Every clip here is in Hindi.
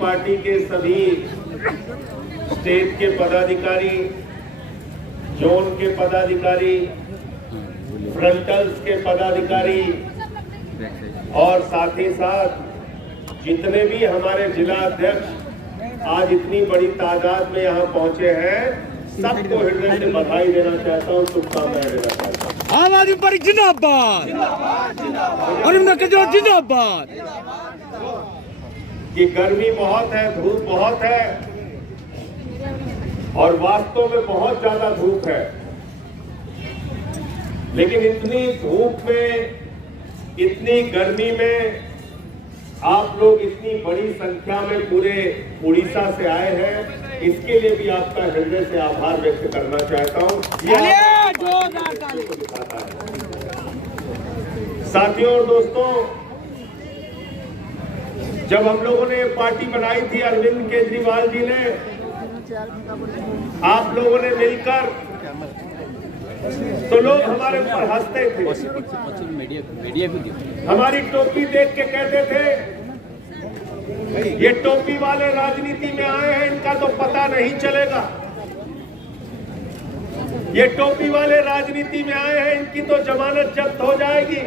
पार्टी के सभी स्टेट के पदाधिकारी, जोन के पदाधिकारी, फ्रंटल्स के पदाधिकारी और साथ ही साथ जितने भी हमारे जिला अध्यक्ष आज इतनी बड़ी तादाद में यहाँ पहुंचे हैं, सबको हृदय से बधाई देना चाहता हूँ, शुभकामनाएं देना चाहता हूँ। आम आदमी पार्टी जिंदाबाद, अरविंद केजरीवाल जिंदाबाद। कि गर्मी बहुत है, धूप बहुत है और वास्तव में बहुत ज्यादा धूप है, लेकिन इतनी धूप में, इतनी गर्मी में आप लोग इतनी बड़ी संख्या में पूरे उड़ीसा से आए हैं, इसके लिए भी आपका हृदय से आभार व्यक्त करना चाहता हूं। साथियों और दोस्तों, जब हम लोगों ने पार्टी बनाई थी अरविंद केजरीवाल जी ने, आप लोगों ने मिलकर, तो लोग हमारे ऊपर हंसते थे, हमारी टोपी देख के कहते थे ये टोपी वाले राजनीति में आए हैं, इनका तो पता नहीं चलेगा, ये टोपी वाले राजनीति में आए हैं, इनकी तो जमानत जब्त हो जाएगी,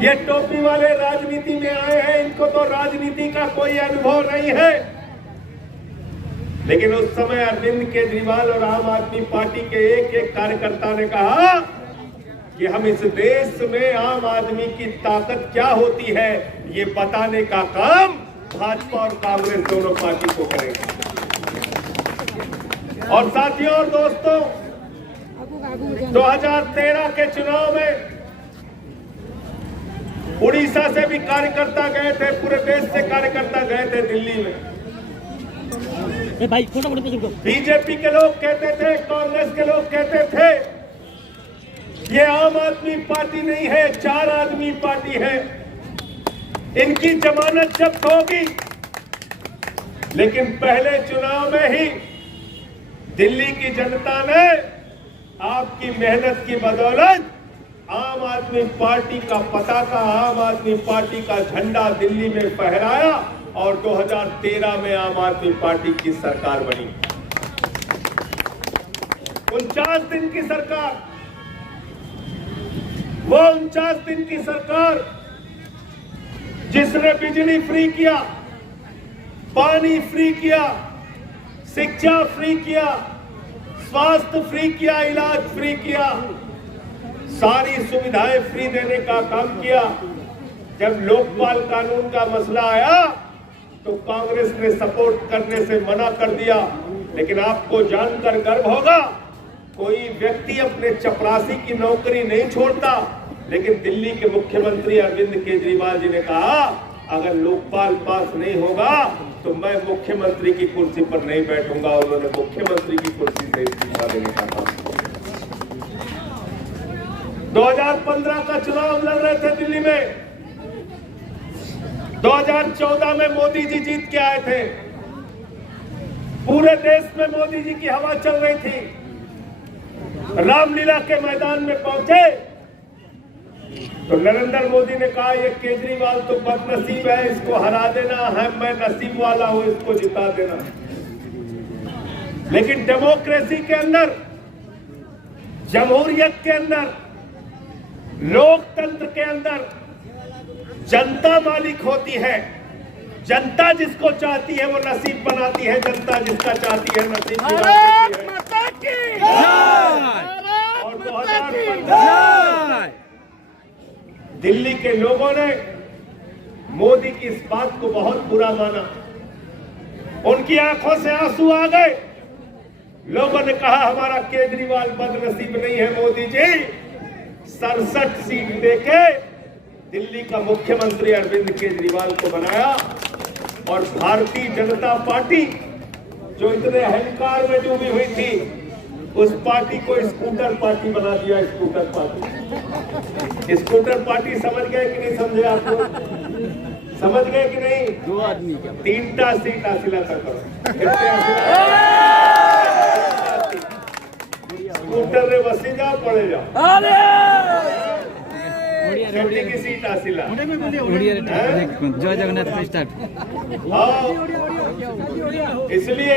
ये टोपी वाले राजनीति में आए हैं, इनको तो राजनीति का कोई अनुभव नहीं है। लेकिन उस समय अरविंद केजरीवाल और आम आदमी पार्टी के एक एक कार्यकर्ता ने कहा कि हम इस देश में आम आदमी की ताकत क्या होती है, ये बताने का काम भाजपा और कांग्रेस दोनों पार्टी को करेगा। और साथियों और दोस्तों, 2013 के चुनाव में उड़ीसा से भी कार्यकर्ता गए थे, पूरे देश से कार्यकर्ता गए थे दिल्ली में। बीजेपी के लोग कहते थे, कांग्रेस के लोग कहते थे ये आम आदमी पार्टी नहीं है, चार आदमी पार्टी है, इनकी जमानत जब्त होगी। लेकिन पहले चुनाव में ही दिल्ली की जनता ने आपकी मेहनत की बदौलत आम आदमी पार्टी का पताका, आम आदमी पार्टी का झंडा दिल्ली में फहराया और 2013 में आम आदमी पार्टी की सरकार बनी। 49 दिन की सरकार, वो 49 दिन की सरकार जिसने बिजली फ्री किया, पानी फ्री किया, शिक्षा फ्री किया, स्वास्थ्य फ्री किया, इलाज फ्री किया, सारी सुविधाएं फ्री देने का काम किया। जब लोकपाल कानून का मसला आया तो कांग्रेस ने सपोर्ट करने से मना कर दिया। लेकिन आपको जानकर गर्व होगा, कोई व्यक्ति अपने चपरासी की नौकरी नहीं छोड़ता। लेकिन दिल्ली के मुख्यमंत्री अरविंद केजरीवाल जी ने कहा अगर लोकपाल पास नहीं होगा तो मैं मुख्यमंत्री की कुर्सी पर नहीं बैठूंगा। उन्होंने मुख्यमंत्री की कुर्सी से इस्तीफा देने का काम किया। 2015 का चुनाव लड़ रहे थे दिल्ली में, 2014 में मोदी जी जीत के आए थे, पूरे देश में मोदी जी की हवा चल रही थी। रामलीला के मैदान में पहुंचे तो नरेंद्र मोदी ने कहा ये केजरीवाल तो बदनसीब है, इसको हरा देना है, मैं नसीब वाला हूं, इसको जिता देना। लेकिन डेमोक्रेसी के अंदर, जमहूरियत के अंदर, लोकतंत्र के अंदर जनता मालिक होती है। जनता जिसको चाहती है वो नसीब बनाती है, जनता जिसका चाहती है नसीब बनाती है। और 2015 दिल्ली के लोगों ने मोदी की इस बात को बहुत बुरा माना, उनकी आंखों से आंसू आ गए। लोगों ने कहा हमारा केजरीवाल बदनसीब नहीं है, मोदी जी 67 सीट देके दिल्ली का मुख्यमंत्री अरविंद केजरीवाल को बनाया। और भारतीय जनता पार्टी जो इतने अहंकार में डूबी हुई थी, उस पार्टी को स्कूटर पार्टी बना दिया। स्कूटर पार्टी, स्कूटर पार्टी समझ गए कि नहीं समझे? आप लोग समझ गए कि नहीं? 2 आदमी क्या 3टा सीट हासिल करो, स्कूटर रे बसी जाओ, पड़े जाओ। ସେତିକି ସିଟ୍ ଆସିଲା। ଜୟ ଜଗନ୍ନାଥ ଖ୍ରୀଷ୍ଟାନ। इसलिए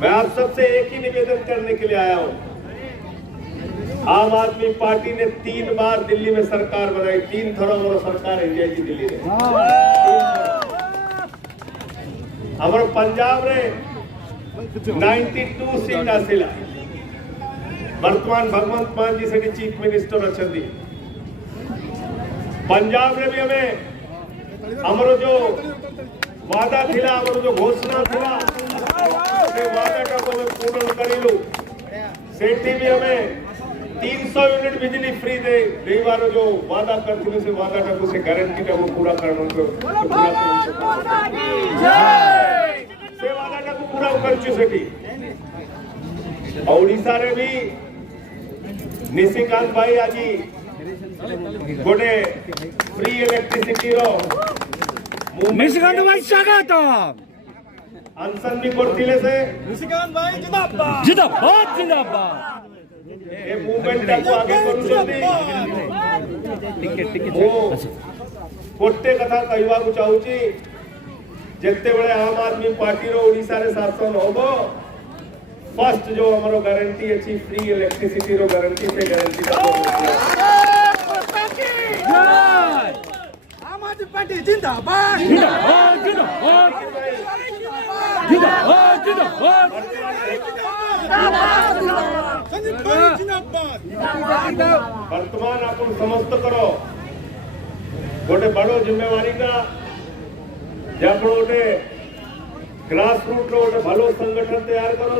मैं आप सबसे एक ही निवेदन करने के लिए आया हूं। आम आदमी पार्टी ने 3 बार दिल्ली में सरकार बनाई, 3 थर सरकार है जी दिल्ली में। हमारे पंजाब रे 92 सीट आसिला। वर्तमान भगवंत मान जी से चीफ मिनिस्टर अच्छा। पंजाब रे भी हमें हमारो जो वादा थिला, हमारो जो घोषणा थिला, से वादा का तो हमें पूर्ण करेलु। सेठी भी हमें 300 यूनिट बिजली फ्री दे रविवार जो वादा करथिलु, से वादा का से गारंटी का वो पूरा करनो से वादा का पूरा करछु सेठी। ओडिशा रे भी निशिकांत भाई आजी गोटे फ्री इलेक्ट्रिसिटी रो निशिकांत भाई स्वागत। अनशन भी करथिले से निशिकांत भाई जिंदाबाद जिंदाबाद जिंदाबाद। ए मूवमेंट को आगे करूछथि। वो गोटे कथा कहवा को चाहूची, जेते बेले आम आदमी पार्टी रो ओडिशा रे शासन होबो, फर्स्ट जो हमरो गारंटी अछि फ्री इलेक्ट्रिसिटी रो गारंटी से गारंटी का आम आदमी पार्टी जिंदाबाद जिंदाबाद जिंदाबाद जिंदाबाद जिंदाबाद। संदीप भाई जिंदाबाद। वर्तमान आपण समस्त करो गोटे बड़ो जिम्मेवारी का जब गोटे ग्रास रूट रो गोटे भलो संगठन तैयार करो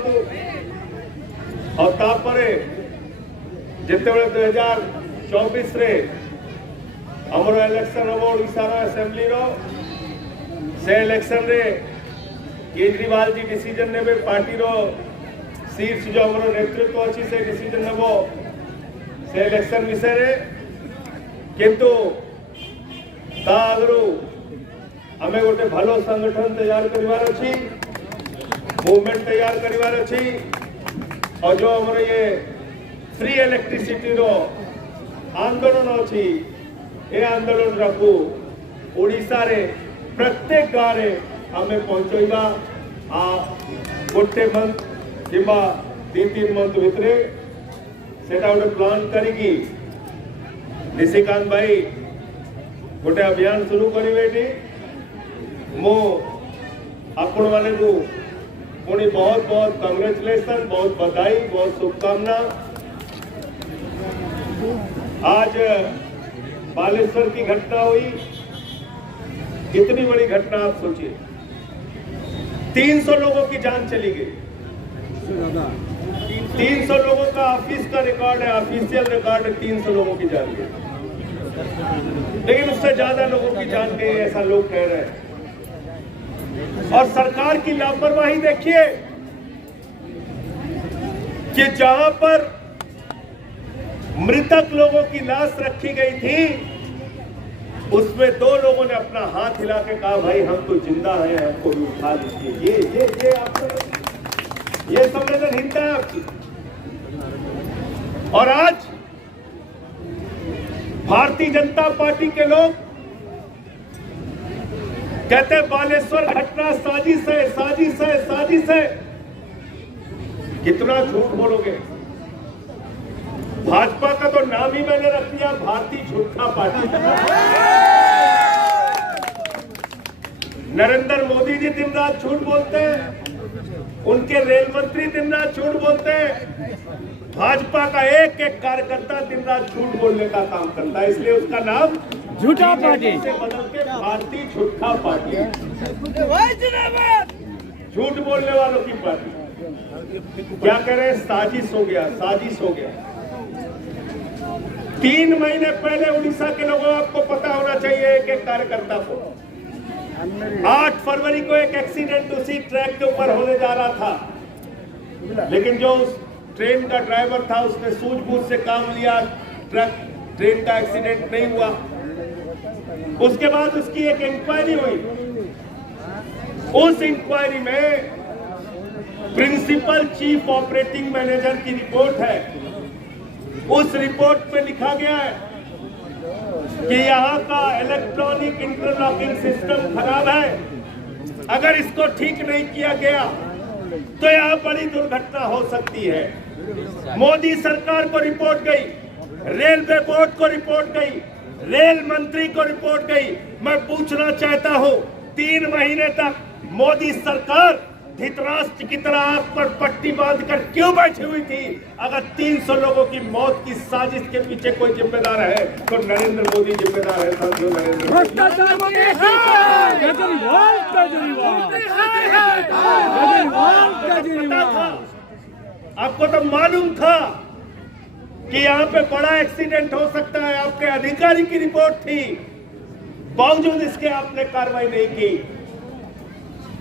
और तापरे जिते बेले 2024 रे हमरो इलेक्शन हम ओडिशा रो असेंबली रो से इलेक्शन रे केजरीवाल जी डिसीजन नेबे, पार्टी रो सीट्स जो हमरो नेतृत्व अछि से डिसीजन नेबो से इलेक्शन विषय रे। किंतु तागरो हमें गोटे भलो संगठन तैयार करिवार अछि, मूवमेंट तैयार करिवार अछि और जो हमरो ये फ्री इलेक्ट्रिसिटी रो आंदोलन अछि, ए आंदोलन रखू ओडिशा रे प्रत्येक गाँव रे हमें पहुंचेगा। आ गोटे मंथ किंबा 3 मंथ भितरे सेटा गोटे प्लान करिकी निशिकांत भाई गोटे अभियान शुरू करेंगे। मो आपण माने को पुणी बहुत बहुत कांग्रेचुलेशन, बहुत बधाई, बहुत शुभकामना। आज बालेश्वर की घटना हुई, कितनी बड़ी घटना आप सोचिए। 300 लोगों की जान चली गई। 300 लोगों का ऑफिस का रिकॉर्ड है, ऑफिशियल रिकॉर्ड है, 300 लोगों की जान गई। लेकिन उससे ज्यादा लोगों की जान गई, ऐसा लोग कह रहे हैं। और सरकार की लापरवाही देखिए कि जहां पर मृतक लोगों की लाश रखी गई थी, उसमें 2 लोगों ने अपना हाथ हिला के कहा भाई हम तो जिंदा हैं, हमको भी उठा लीजिए। ये संवेदनहीनता है आपकी। और आज भारतीय जनता पार्टी के लोग कहते हैं बालेश्वर घटना साजिश है, साजिश है, साजिश है। कितना झूठ बोलोगे। भाजपा का तो नाम ही मैंने रख दिया भारतीय झूठा पार्टी। नरेंद्र मोदी जी दिन रात झूठ बोलते हैं, उनके रेल मंत्री दिन रात झूठ बोलते हैं, भाजपा का एक एक कार्यकर्ता दिन रात झूठ बोलने का काम करता है, इसलिए उसका नाम झूठा पार्टी से बदल के भारतीय झूठा पार्टी, झूठ बोलने वालों की पार्टी। क्या करें, साजिश हो गया, साजिश हो गया। 3 महीने पहले उड़ीसा के लोगों आपको पता होना चाहिए एक एक कार्यकर्ता को। 8 फरवरी को एक एक्सीडेंट उसी ट्रैक के ऊपर होने जा रहा था, लेकिन जो उस ट्रेन का ड्राइवर था उसने सूझबूझ से काम लिया, ट्रेन का एक्सीडेंट नहीं हुआ। उसके बाद उसकी एक इंक्वायरी हुई। उस इंक्वायरी में प्रिंसिपल चीफ ऑपरेटिंग मैनेजर की रिपोर्ट है उस रिपोर्ट में लिखा गया है कि यहाँ का इलेक्ट्रॉनिक इंटरलॉकिंग सिस्टम खराब है। अगर इसको ठीक नहीं किया गया तो यहाँ बड़ी दुर्घटना हो सकती है। मोदी सरकार को रिपोर्ट गई, रेलवे बोर्ड को रिपोर्ट गई, रेल मंत्री को रिपोर्ट गई। मैं पूछना चाहता हूँ, 3 महीने तक मोदी सरकार धृतराष्ट्र की तरह आंख पर पट्टी बांधकर क्यों बैठी हुई थी? अगर 300 लोगों की मौत की साजिश के पीछे कोई जिम्मेदार है तो नरेंद्र मोदी जिम्मेदार है। साथियों, नरेंद्र आपको तो मालूम था कि यहाँ पे बड़ा एक्सीडेंट हो सकता है। आपके अधिकारी की रिपोर्ट थी, बावजूद इसके आपने कार्रवाई नहीं की।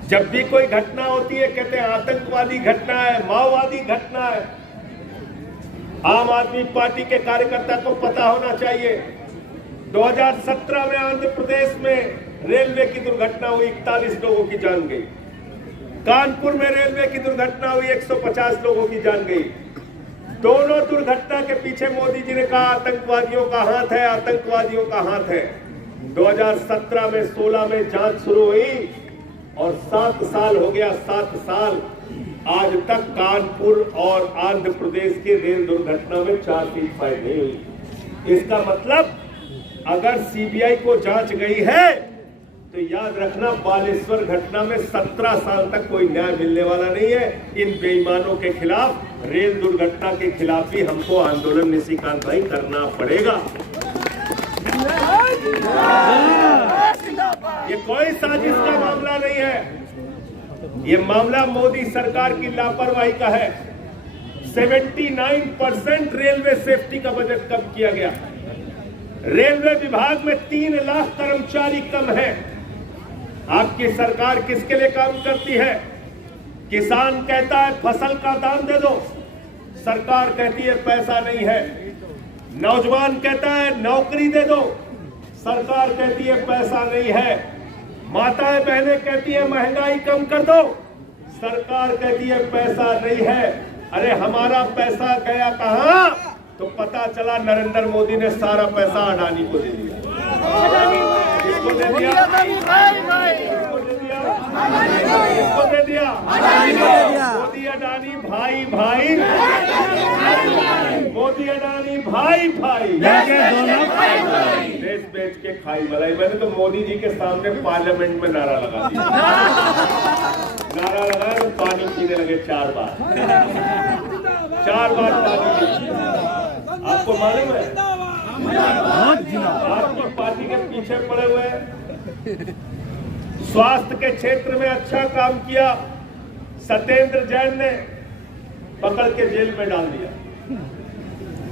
जब भी कोई घटना होती है कहते हैं आतंकवादी घटना है, माओवादी घटना है। आम आदमी पार्टी के कार्यकर्ता को पता होना चाहिए, 2017 में आंध्र प्रदेश में रेलवे की दुर्घटना हुई, 41 लोगों की जान गई। कानपुर में रेलवे की दुर्घटना हुई, 150 लोगों की जान गई। दोनों दुर्घटना के पीछे मोदी जी ने कहा आतंकवादियों का हाथ है, आतंकवादियों का हाथ है। 2017 में 16 में जांच शुरू हुई और 7 साल हो गया, 7 साल आज तक कानपुर और आंध्र प्रदेश के रेल दुर्घटना में चार्जशीट फाइल नहीं हुई। इसका मतलब अगर सीबीआई को जांच गई है तो याद रखना बालेश्वर घटना में 17 साल तक कोई न्याय मिलने वाला नहीं है। इन बेईमानों के खिलाफ, रेल दुर्घटना के खिलाफ भी हमको आंदोलन निशिकांत भाई करना पड़ेगा। ये कोई साजिश का मामला नहीं है, ये मामला मोदी सरकार की लापरवाही का है। 79% रेलवे सेफ्टी का बजट कम किया गया। रेलवे विभाग में 3 लाख कर्मचारी कम है। आपकी सरकार किसके लिए काम करती है? किसान कहता है फसल का दाम दे दो, सरकार कहती है पैसा नहीं है। नौजवान कहता है नौकरी दे दो, सरकार कहती है पैसा नहीं है। माताएं बहनें कहती है महंगाई कम कर दो, सरकार कहती है पैसा नहीं है। अरे हमारा पैसा गया कहां? तो पता चला नरेंद्र मोदी ने सारा पैसा अडानी को दे दिया। किसको दे दिया? किसको दे दिया? मोदी अडानी भाई भाई, मोदी अडानी भाई भाई, देश बेच के खाई मलाई। मैंने तो मोदी जी के सामने पार्लियामेंट में नारा लगा दिया, नारा लगाया तो पानी पीने लगे 4 बार पानी। आपको मालूम है आपकी पार्टी के पीछे पड़े हुए हैं। स्वास्थ्य के क्षेत्र में अच्छा काम किया, सत्येंद्र जैन ने पकड़ के जेल में डाल दिया।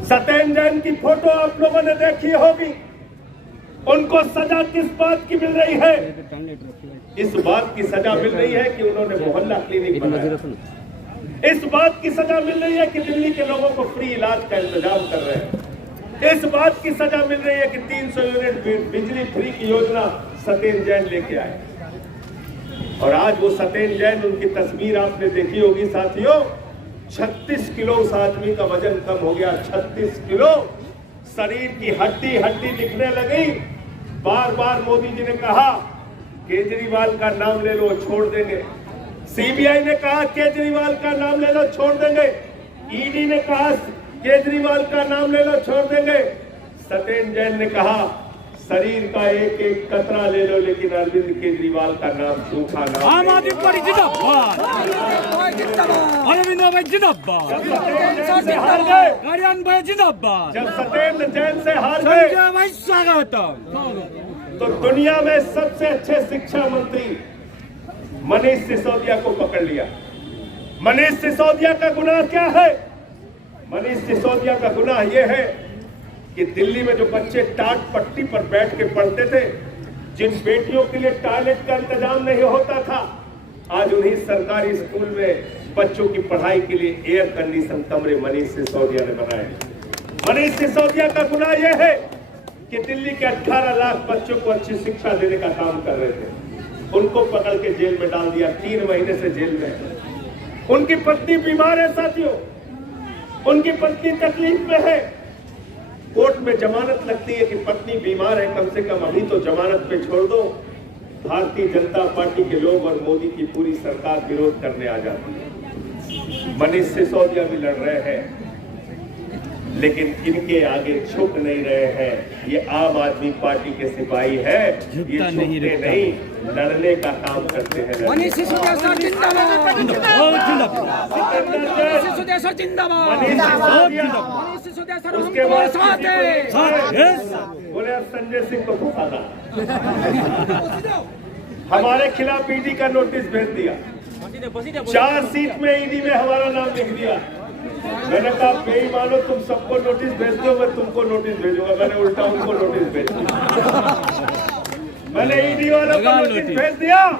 सत्येंद्र जैन की फोटो आप लोगों ने देखी होगी। उनको सजा किस बात की मिल रही है? इस बात की सजा मिल रही है कि उन्होंने मोहल्ला क्लिनिक बनाया। इस बात की सजा मिल रही है कि दिल्ली के लोगों को फ्री इलाज का इंतजाम कर रहे हैं। इस बात की सजा मिल रही है कि 300 यूनिट बिजली फ्री की योजना सत्येंद्र जैन लेके आए। और आज वो सत्येंद्र जैन, उनकी तस्वीर आपने देखी होगी साथियों, 36 किलो उस आदमी का वजन कम हो गया। 36 किलो, शरीर की हड्डी हड्डी दिखने लगी। बार बार मोदी जी ने कहा केजरीवाल का नाम ले लो छोड़ देंगे। सीबीआई ने कहा केजरीवाल का नाम ले लो छोड़ देंगे। ईडी ने कहा केजरीवाल का नाम ले लो छोड़ देंगे। सत्येंद्र जैन ने कहा शरीर का एक एक कतरा ले लो लेकिन अरविंद केजरीवाल का नाम सूखा नाम। आम आदमी पार्टी जिंदाबाद, अरविंद भाई जिंदाबाद, हार गए कल्याण भाई जिंदाबाद। जब सत्येंद्र जैन से हार गए संजय भाई स्वागतम। तो दुनिया में सबसे अच्छे शिक्षा मंत्री मनीष सिसोदिया को पकड़ लिया। मनीष सिसोदिया का गुनाह क्या है? मनीष सिसोदिया का गुनाह यह है कि दिल्ली में जो बच्चे टाट पट्टी पर बैठ के पढ़ते थे, जिन बेटियों के लिए टॉयलेट का इंतजाम नहीं होता था, आज उन्हीं सरकारी स्कूल में बच्चों की पढ़ाई के लिए एयर कंडीशन कमरे मनीष सिसोदिया ने बनाए। मनीष सिसोदिया का गुनाह यह है कि दिल्ली के 18 लाख बच्चों को अच्छी शिक्षा देने का काम कर रहे थे, उनको पकड़ के जेल में डाल दिया। 3 महीने से जेल में। उनकी पत्नी बीमार है साथियों, उनकी पत्नी तकलीफ में है। कोर्ट में जमानत लगती है कि पत्नी बीमार है, कम से कम अभी तो जमानत पे छोड़ दो, भारतीय जनता पार्टी के लोग और मोदी की पूरी सरकार विरोध करने आ जाती है। मनीष सिसोदिया भी लड़ रहे हैं, लेकिन इनके आगे झुक नहीं रहे हैं। ये आम आदमी पार्टी के सिपाही है, ये झुकते नहीं, लड़ने का काम करते हैं। मनीष सिसोदिया सर जिंदाबाद, उसके बाद बोले अब संजय सिंह को फंसाना। हमारे खिलाफ ईडी का नोटिस भेज दिया, 4 सीट में ईडी में हमारा नाम लिख दिया। मैंने कहा बेईमानो, तुम सबको नोटिस भेज दो, मैं तुमको नोटिस भेजूंगा। मैंने उल्टा उनको नोटिस भेज दिया। मैंने ईडी वालों को नोटिस भेज दिया।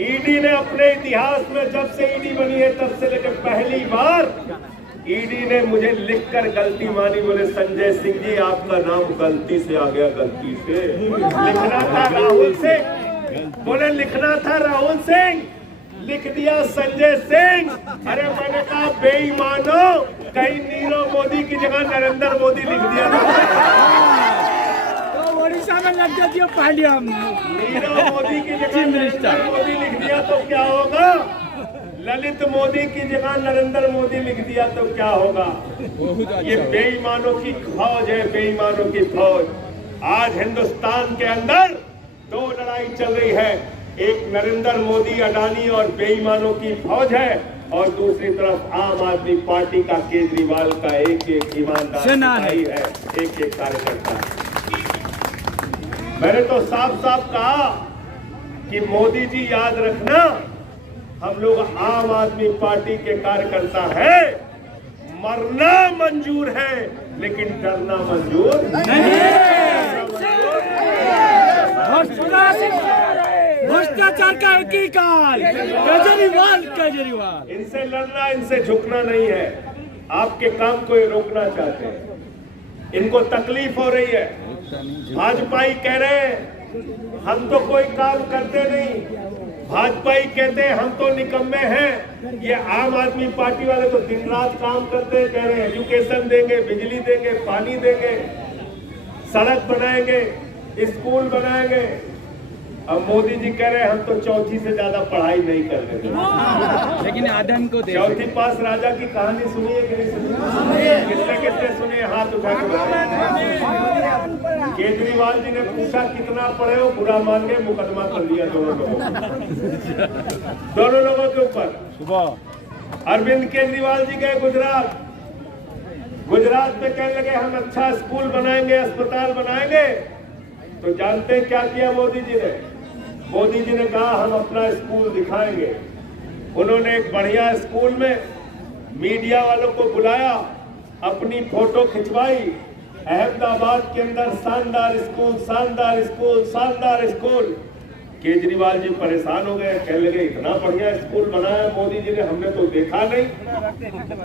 ईडी ने अपने इतिहास में जब से ईडी बनी है तब से लेकर पहली बार ईडी ने मुझे लिखकर गलती मानी। बोले संजय सिंह जी आपका नाम गलती से आ गया, गलती से लिखना था राहुल सिंह। बोले लिखना था राहुल सिंह, लिख दिया संजय सिंह। अरे मैंने कहा बेईमानो, कहीं नीरव मोदी की जगह नरेंद्र मोदी लिख दिया तो ओडिशा में लग जाती है पांड्या। नीरव मोदी की जगह नरेंद्र मोदी लिख दिया तो क्या होगा? ललित मोदी की जगह नरेंद्र मोदी लिख दिया तो क्या होगा? ये बेईमानों की फौज है, बेईमानों की फौज। आज हिंदुस्तान के अंदर 2 लड़ाई चल रही है, एक नरेंद्र मोदी, अडानी और बेईमानों की फौज है, और दूसरी तरफ आम आदमी पार्टी का, केजरीवाल का एक एक ईमानदार सिपाही है, एक एक कार्यकर्ता। मैंने तो साफ साफ कहा कि मोदी जी याद रखना, हम लोग आम आदमी पार्टी के कार्यकर्ता है, मरना मंजूर है लेकिन डरना मंजूर नहीं। भ्रष्टाचार का हकीकत, केजरीवाल इनसे लड़ना, इनसे झुकना नहीं है। आपके काम को ये रोकना चाहते हैं, इनको तकलीफ हो रही है। भाजपाई कह रहे हैं हम तो कोई काम करते नहीं, भाजपाई कहते हैं हम तो निकम्मे हैं। ये आम आदमी पार्टी वाले तो दिन रात काम करते हैं, कह रहे हैं एजुकेशन देंगे, बिजली देंगे, पानी देंगे, सड़क बनाएंगे, स्कूल बनाएंगे। अब मोदी जी कह रहे हैं हम तो 4वीं से ज्यादा पढ़ाई नहीं कर रहे। लेकिन आदम को 4वीं पास राजा की कहानी सुनिए कि नहीं सुनिए? कितने कितने सुनिए? हाथ उठा के बताइए। केजरीवाल जी ने पूछा कितना पढ़े हो, बुरा मान गए, मुकदमा कर दिया दोनों लोगों के ऊपर। सुबह अरविंद केजरीवाल जी गए गुजरात में, कहने लगे हम अच्छा स्कूल बनाएंगे, अस्पताल बनाएंगे। तो जानते हैं क्या किया मोदी जी ने? मोदी जी ने कहा हम अपना स्कूल दिखाएंगे। उन्होंने एक बढ़िया स्कूल में मीडिया वालों को बुलाया, अपनी फोटो खिंचवाई। अहमदाबाद के अंदर शानदार स्कूल, शानदार स्कूल, शानदार स्कूल। केजरीवाल जी परेशान हो गए, कहने लगे इतना बढ़िया स्कूल बनाया मोदी जी ने, हमने तो देखा नहीं।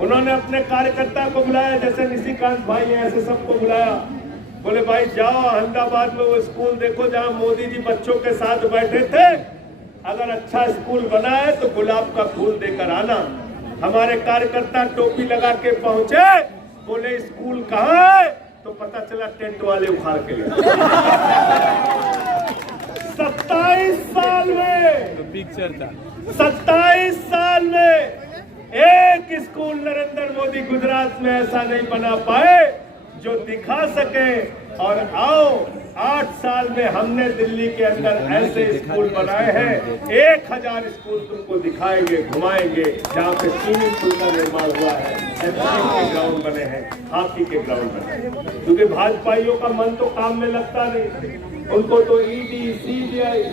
उन्होंने अपने कार्यकर्ता को बुलाया, जैसे निशिकांत भाई है, ऐसे सबको बुलाया। बोले भाई जाओ अहमदाबाद में वो स्कूल देखो जहां मोदी जी बच्चों के साथ बैठे थे। अगर अच्छा स्कूल बना है तो गुलाब का फूल देकर आना। हमारे कार्यकर्ता टोपी लगा के पहुंचे, बोले स्कूल कहाँ है? तो पता चला टेंट वाले उखाड़ के ले। 27 साल में, 27 साल में एक स्कूल नरेंद्र मोदी गुजरात में ऐसा नहीं बना पाए जो दिखा सके। और आओ 8 साल में हमने दिल्ली के अंदर ऐसे स्कूल बनाए हैं, 1000 स्कूल तुमको दिखाएंगे, घुमाएंगे, जहाँ पे स्विमिंग पूल का निर्माण हुआ है, एथलेटिक्स के ग्राउंड बने हैं, हॉकी के ग्राउंड बने हैं। क्योंकि भाजपाइयों का मन तो काम में लगता नहीं, उनको तो ईडी सीबीआई।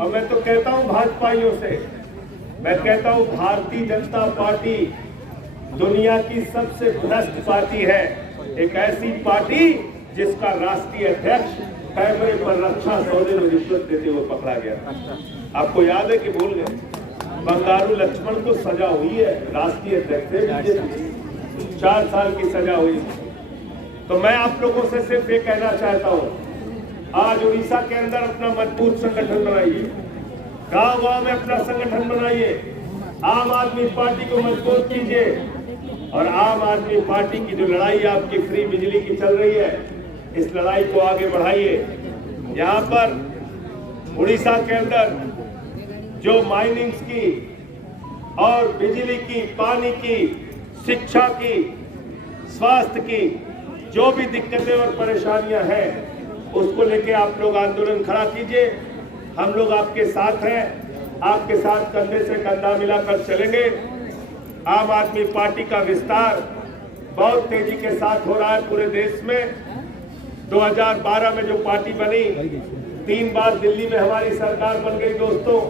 और मैं तो कहता हूँ भाजपाइयों से, मैं कहता हूँ भारतीय जनता पार्टी दुनिया की सबसे भ्रष्ट पार्टी है। एक ऐसी पार्टी जिसका राष्ट्रीय अध्यक्ष कैमरे पर रक्षा सौदे में रिश्वत देते हुए पकड़ा गया। आपको याद है कि भूल गए? बंगारू लक्ष्मण को सजा हुई है, राष्ट्रीय अध्यक्ष 4 साल की सजा हुई। तो मैं आप लोगों से सिर्फ ये कहना चाहता हूँ, आज उड़ीसा के अंदर अपना मजबूत संगठन बनाइए, गांव-गांव में अपना संगठन बनाइए, आम आदमी पार्टी को मजबूत कीजिए। और आम आदमी पार्टी की जो लड़ाई आपकी फ्री बिजली की चल रही है, इस लड़ाई को आगे बढ़ाइए। यहाँ पर उड़ीसा के अंदर जो माइनिंग्स की और बिजली की, पानी की, शिक्षा की, स्वास्थ्य की जो भी दिक्कतें और परेशानियां हैं, उसको लेके आप लोग आंदोलन खड़ा कीजिए। हम लोग आपके साथ हैं, आपके साथ कंधे से कंधा मिलाकर चलेंगे। आम आदमी पार्टी का विस्तार बहुत तेजी के साथ हो रहा है पूरे देश में। 2012 में जो पार्टी बनी, 3 बार दिल्ली में हमारी सरकार बन गई दोस्तों।